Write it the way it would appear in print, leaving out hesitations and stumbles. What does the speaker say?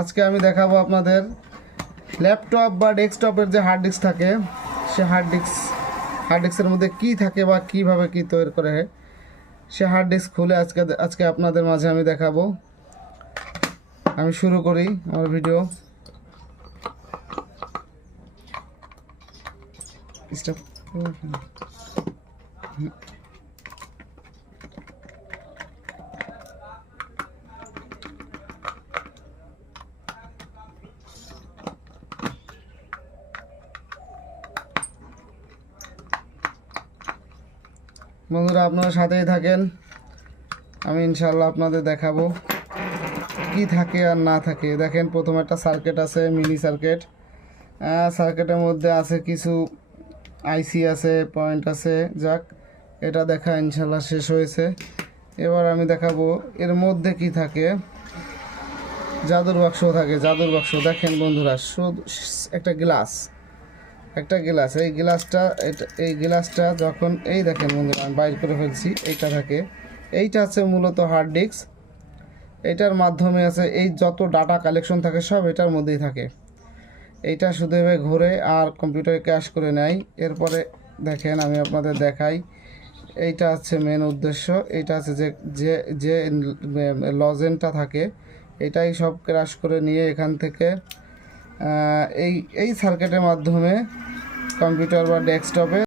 আজকে আমি দেখাবো আপনাদের ল্যাপটপ বা ডেস্কটপের যে হার্ড ডিস্ক থাকে, সে হার্ড ডিস্কের মধ্যে কি থাকে বা কিভাবে কি তৈরি করে সে হার্ড ডিস্ক খুলে আজকে আপনাদের মাঝে আমি দেখাবো। আমি শুরু করি আমার ভিডিও। স্টপ। বন্ধুরা, আপনারা সাথেই থাকেন, আমি ইনশাআল্লাহ আপনাদের দেখাবো কি থাকে আর না থাকে। দেখেন, প্রথমে একটা সার্কিট আছে, মিনি সার্কিট। সার্কিটের মধ্যে আছে কিছু আইসি আছে, পয়েন্ট আছে। যাক, এটা দেখা ইনশাআল্লাহ শেষ হয়েছে। এবার আমি দেখাবো এর মধ্যে কি থাকে। জাদুর বাক্স থাকে, জাদুর বাক্স। দেখেন বন্ধুরা, শুধু একটা গ্লাস, এই গ্লাসটা যখন এই দেখেন বন্ধুরা, আমি বাইর করে ফেলছি। এইটা থাকে, এইটা হচ্ছে মূলত হার্ড ডিস্ক। এইটার মাধ্যমে আছে এই যত ডাটা কালেকশন থাকে সব এটার মধ্যেই থাকে। এইটা শুধু এভাবে ঘুরে আর কম্পিউটারে ক্যাশ করে নেয়। এরপরে দেখেন, আমি আপনাদের দেখাই। এইটা হচ্ছে মেন উদ্দেশ্য। এইটা আছে যে যে যে লজেনটা থাকে, এটাই সব ক্র্যাশ করে নিয়ে এখান থেকে এই সার্কিটের মাধ্যমে কম্পিউটার বা ডেস্কটপে